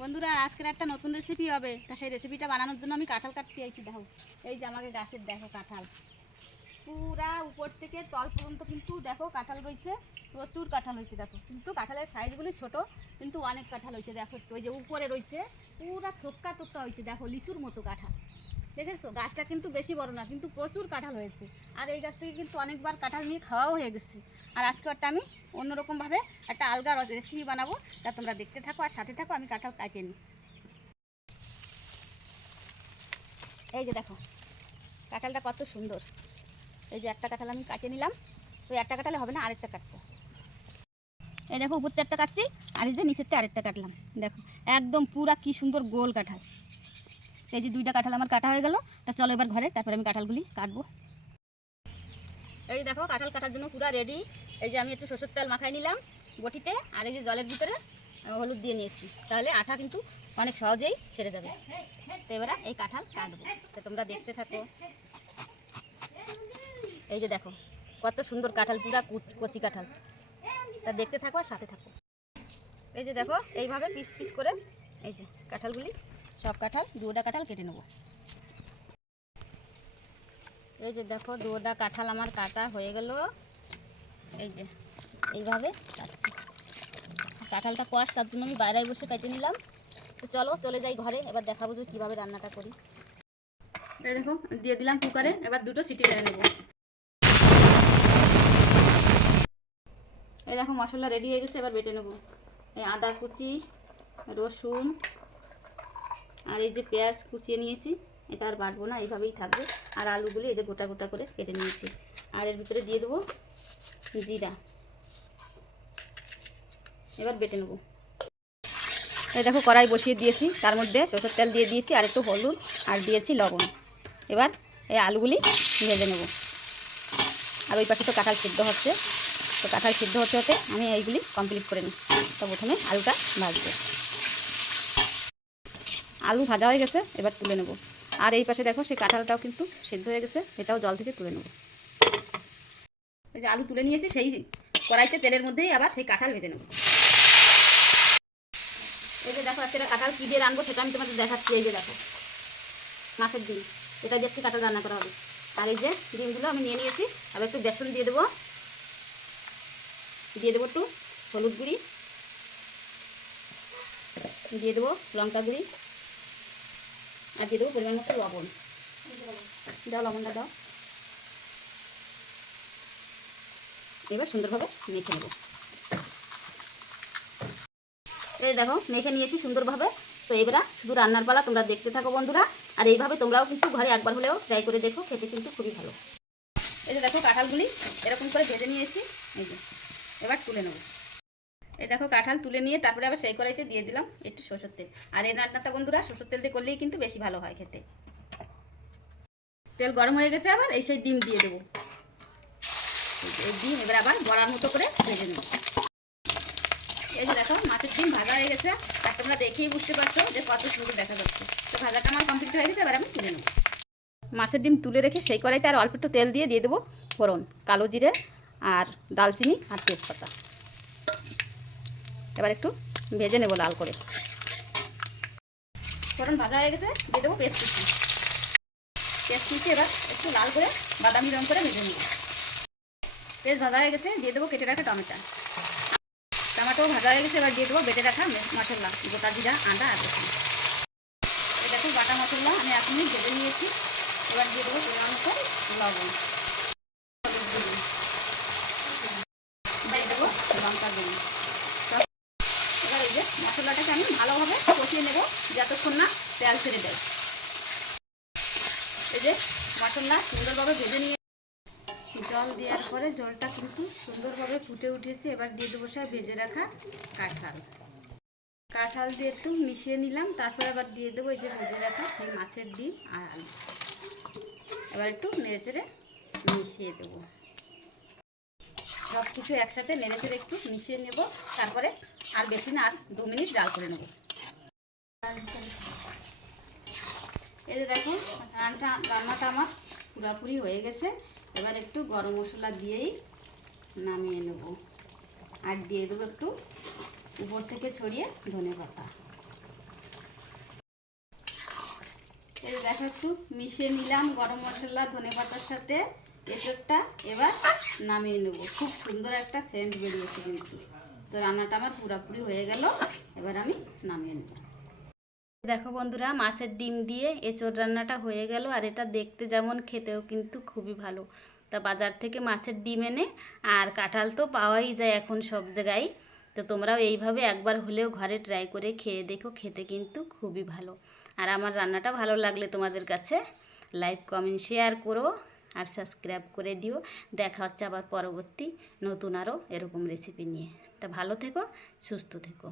বন্ধুরা আজকের একটা নতুন রেসিপি হবে, তা সেই রেসিপিটা বানানোর জন্য আমি কাঁঠাল কাটতে আইছি। দেখো এই যে আমাকে গাছের দেখো কাঁঠাল পুরা উপর থেকে তল পর্যন্ত কিন্তু দেখো কাঁঠাল রয়েছে, প্রচুর কাঁঠাল হয়েছে। দেখো কিন্তু কাঁঠালের সাইজগুলি ছোট, কিন্তু অনেক কাঁঠাল হয়েছে। দেখো ওই যে উপরে রয়েছে পুরা থোক্কা থোক্কা হয়েছে, দেখো লিচুর মতো কাঁঠাল। দেখেছো গাছটা কিন্তু বেশি বড় না, কিন্তু প্রচুর কাঁঠাল হয়েছে। আর এই গাছ থেকে কিন্তু অনেকবার কাঁঠাল নিয়ে খাওয়াও হয়ে গেছে। আর আজকে একটা আমি অন্যরকমভাবে একটা আলগা রেসিপি বানাবো, তা তোমরা দেখতে থাকো আর সাথে থাকো। আমি কাঁঠাল কাটিয়ে নিই। এই যে দেখো কাঁঠালটা কত সুন্দর। এই যে একটা কাঁঠাল আমি কাটিয়ে নিলাম। তো একটা কাঁঠালে হবে না, আরেকটা কাটবো। এই দেখো উপরতে একটা কাটছি, আর এই যে নিচেরতে আরেকটা কাটলাম। দেখো একদম পুরা কি সুন্দর গোল কাঁঠাল। এই যে দুইটা কাঁঠাল আমার কাটা হয়ে গেল। তা চলো এবার ঘরে, তারপরে আমি কাঁঠালগুলি কাটবো। এই দেখো কাঁঠাল কাটার জন্য পুরা রেডি। এই যে আমি একটু সরষের তেল মাখাই নিলাম বটিতে, আর এই যে জলের ভিতরে হলুদ দিয়ে নিয়েছি, তাহলে আঠা কিন্তু অনেক সহজেই ছেড়ে যাবে। তো এবারে এই কাঁঠাল কাটবো, তো তোমরা দেখতে থাকো। এই যে দেখো কত সুন্দর কাঁঠাল, পুরা কচি কাঁঠাল। তা দেখতে থাকো আর সাথে থাকো। এই যে দেখো এইভাবে পিস পিস করে এই যে কাঁঠালগুলি, সব কাঁঠাল দুটা কাঁঠাল কেটে নেবো। এই যে দেখো দুটা কাঁঠাল আমার কাটা হয়ে গেল। এই যে এইভাবে কাটছি। কাঁঠালটা কষ, তার জন্য আমি বাইরে বসে কেটে নিলাম। তো চলো চলে যাই ঘরে, এবার দেখাবো যে কীভাবে রান্নাটা করি। এই দেখো দিয়ে দিলাম কুকারে, এবার দুটো সিটি মেরে নেব। এই দেখো মশলা রেডি হয়ে গেছে, এবার বেটে নেব। এই আদা কুচি, রসুন, আর এই যে পেঁয়াজ কুচিয়ে নিয়েছি, এটা আর বাটবো না, এইভাবেই থাকবে। আর আলুগুলি এই যে গোটা গোটা করে কেটে নিয়েছি। আর এর ভিতরে দিয়ে দেবো জিরা, এবার বেটে নেব। এই দেখো কড়াই বসিয়ে দিয়েছি, তার মধ্যে সরষের তেল দিয়ে দিয়েছি, আর একটু হলুদ, আর দিয়েছি লবণ। এবার এই আলুগুলি ভেজে নেব। আর ওই পাশে তো কাঁঠাল সিদ্ধ হচ্ছে, তো কাঁঠাল সিদ্ধ হতে হতে আমি এইগুলি কমপ্লিট করে নিই। তো প্রথমে আলুটা ভাজবো। আলু ভাজা হয়ে গেছে, এবার তুলে নেব। আর এই পাশে দেখো সেই কাঁঠালটাও কিন্তু সিদ্ধ হয়ে গেছে, এটাও জল থেকে তুলে নেব। এই যে আলু তুলে নিয়েছি, সেই কড়াইতে তেলের মধ্যেই আবার সেই কাঁঠাল ভেজে নেব। এই যে দেখো একটা কাঁঠাল কী দিয়ে রান্নবো সেটা আমি তোমাদের দেখাচ্ছি। এই যে দেখো মাছের ডিম, এটা দিয়ে একটু কাঁঠাল রান্না করা হবে। আর এই যে ডিমগুলো আমি নিয়ে নিয়েছি, আবার একটু বেসন দিয়ে দেবো। দিয়ে দেবো একটু হলুদ গুঁড়ি, দিয়ে দেবো লঙ্কা গুঁড়ি, আর দিয়ে দেবো পরিমাণ মতো লবণ। দাও লবণটা দাও। এবার সুন্দরভাবে মেখে নেব। এই দেখো মেখে নিয়েছি সুন্দরভাবে। তো এবারে শুধু রান্নার পালা, তোমরা দেখতে থাকো বন্ধুরা। আর এইভাবে তোমরাও কিন্তু ঘরে একবার হলেও ট্রাই করে দেখো, খেতে কিন্তু খুবই ভালো। এই যে দেখো কাঁঠালগুলি এরকম করে ভেজে নিয়েছি। এই যে এবার তুলে নেব। এই দেখো কাঁঠাল তুলে নিয়ে তারপরে আবার সেই কড়াইতে দিয়ে দিলাম একটু সরষের তেল। আর এই রান্নাটা বন্ধুরা সরষের তেল দিয়ে করলেই কিন্তু বেশি ভালো হয় খেতে। তেল গরম হয়ে গেছে, আবার এই সেই ডিম দিয়ে দেবো। এই ডিম এবার আবার বড়ার মতো করে ভেজে নেব। এই যে দেখো মাছের ডিম ভাজা হয়ে গেছে, আর তোমরা দেখেই বুঝতে পারছো যে কত সুন্দর দেখা যাচ্ছে। তো ভাজাটা আমার কমপ্লিট হয়ে গেছে, এবার আমি তুলে নেব। মাছের ডিম তুলে রেখে সেই কড়াইতে আর অল্প একটু তেল দিয়ে দেবো ফোড়ন, কালো জিরে আর দালচিনি আর তেজপাতা। এবার একটু ভেজে নেব লাল করে। ফোড়ন ভাজা হয়ে গেছে, দিয়ে দেবো পেস্ট কুচি। পেস্ট কুচি এবার একটু লাল করে বাদামি রঙ করে ভেজে নেব। পেস্ট ভাজা হয়ে গেছে, দিয়ে দেবো কেটে রাখা টমেটো। টমেটো ভাজা হয়ে গেছে, এবার দিয়ে দেবো বেটে রাখা মশলা, গোটা জিরা, আদা আর রসুন। এই দেখো বাটা মশলা আমি এখনই ভেজে নিয়েছি। এবার দিয়ে দেবো পরিমাণ মতো লবণ, দিয়ে দেবো লঙ্কা গুঁড়ি। এবার এই যে মশলাটাকে আমি ভালোভাবে কষিয়ে নেব যতক্ষণ না তেল ছেড়ে দেয়। এই যে মশলা সুন্দরভাবে ভেজে নিয়ে জল দেওয়ার পরে জলটা কিন্তু সুন্দরভাবে ফুটে উঠেছে। এবার দিয়ে দেবো সব ভেজে রাখা কাঁঠাল। কাঁঠাল দিয়ে একটু মিশিয়ে নিলাম, তারপর আবার দিয়ে দেবো এই যে ভেজে রাখা সেই মাছের ডিম আর আলু। এবার একটু নেড়েচেড়ে মিশিয়ে দেবো। সব কিছু একসাথে নেড়েচেড়ে একটু মিশিয়ে নেব, তারপরে আর বেশি না, আর 2 মিনিট জাল করে নেব। এই যে দেখো রান্নাটা আমার পুরোপুরি হয়ে গেছে। এবার একটু গরম মশলা দিয়েই নামিয়ে নেব, আর দিয়ে দেবো একটু উপর থেকে ছড়িয়ে ধনেপাতা। এই যে দেখো একটু মিশিয়ে নিলাম গরম মশলা ধনেপাতার সাথে এসবটা। এবার নামিয়ে নেবো। খুব সুন্দর একটা সেন্ট বেরিয়েছে কিন্তু। তো রান্নাটা আমার পুরোপুরি হয়ে গেল, এবার আমি নামিয়ে নেব। দেখো বন্ধুরা, মাছের ডিম দিয়ে এঁচোড় রান্নাটা হয়ে গেল। আর এটা দেখতে যেমন, খেতেও কিন্তু খুবই ভালো। তা বাজার থেকে মাছের ডিম এনে, আর কাঁঠাল তো পাওয়াই যায় এখন সব জায়গায়। তো তোমরাও এইভাবে একবার হলেও ঘরে ট্রাই করে খেয়ে দেখো, খেতে কিন্তু খুবই ভালো। আর আমার রান্নাটা ভালো লাগলে তোমাদের কাছে লাইক কমেন্ট শেয়ার করো আর সাবস্ক্রাইব করে দিও। দেখা হচ্ছে আবার পরবর্তী নতুন আরও এরকম রেসিপি নিয়ে। তা ভালো থেকো, সুস্থ থেকো।